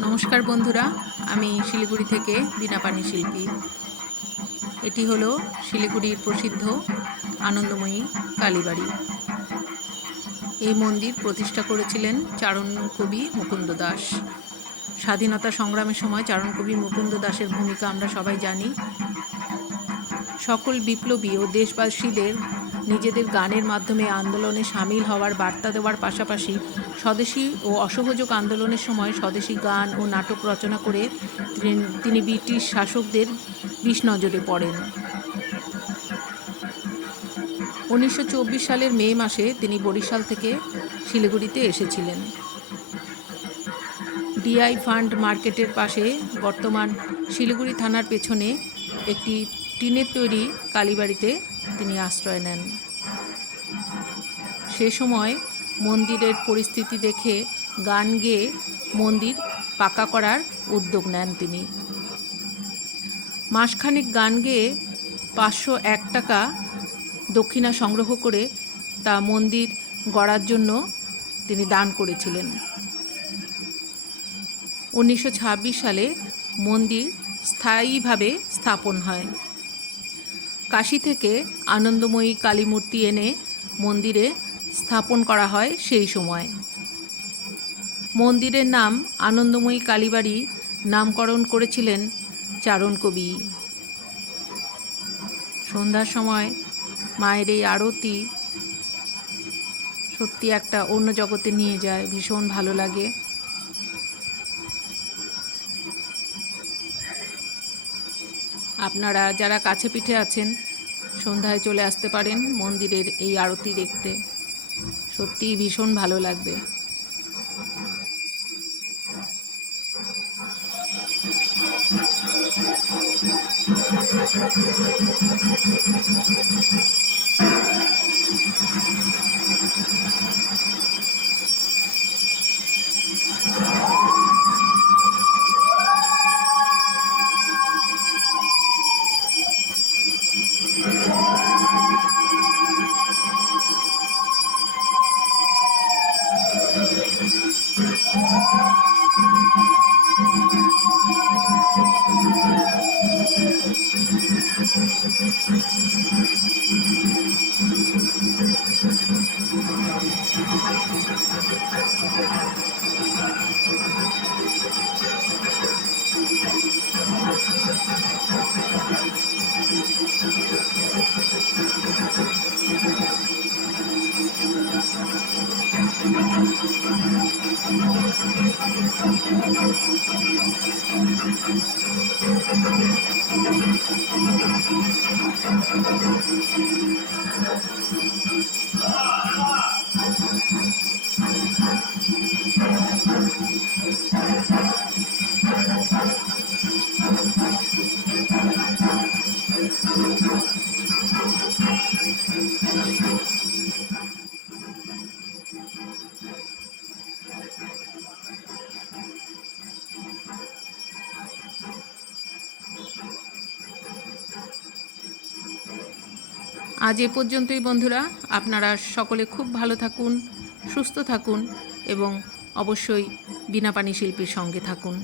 নমস্কার বন্ধুরা, আমি শিলিগুড়ি থেকে বীণাপানি শিল্পী। এটি হলো শিলিগুড়ির প্রসিদ্ধ আনন্দময়ী কালীবাড়ি। এই মন্দির প্রতিষ্ঠা করেছিলেন চারণ কবি মুকুন্দ দাস। স্বাধীনতা সংগ্রামের সময় চারণ কবি মুকুন্দ দাসের ভূমিকা আমরা সবাই জানি। সকল বিপ্লবী ও দেশবাসীদের নিজেদের গানের মাধ্যমে আন্দোলনে সামিল হওয়ার বার্তা দেওয়ার পাশাপাশি স্বদেশী ও অসহযোগ আন্দোলনের সময় স্বদেশী গান ও নাটক রচনা করে তিনি- ব্রিটিশ শাসকদের বিষ নজরে পড়েন। উনিশশো চব্বিশ সালের মে মাসে তিনি বরিশাল থেকে শিলিগুড়িতে এসেছিলেন। ডিআই ফান্ড মার্কেটের পাশে বর্তমান শিলিগুড়ি থানার পেছনে একটি টিনের তৈরি কালীবাড়িতে তিনি আশ্রয় নেন। সে সময় মন্দিরের পরিস্থিতি দেখে গান গেয়ে মন্দির পাকা করার উদ্যোগ নেন তিনি। মাসখানেক গান গেয়ে পাঁচশো এক টাকা দক্ষিণা সংগ্রহ করে তা মন্দির গড়ার জন্য তিনি দান করেছিলেন। উনিশশো ছাব্বিশ সালে মন্দির স্থায়ীভাবে স্থাপন হয়। কাশী থেকে আনন্দময়ী কালী মূর্তি এনে মন্দিরে স্থাপন করা হয় সেই সময়। মন্দিরের নাম আনন্দময়ী কালীবাড়ি নামকরণ করেছিলেন চারণ কবি। সন্ধ্যার সময় মায়ের এই আরতি সত্যি একটা অন্য জগতে নিয়ে যায়, ভীষণ ভালো লাগে। আপনারা যারা কাছে পিঠে আছেন, সন্ধ্যায় চলে আসতে পারেন মন্দিরের এই আরতি দেখতে। সত্যিই ভীষণ ভালো লাগবে। Ah! আজ এ পর্যন্তই বন্ধুরা আপনারা সকলে খুব ভালো থাকুন। সুস্থ থাকুন এবং অবশ্যই বিনা পানি শিল্পীর সঙ্গে থাকুন।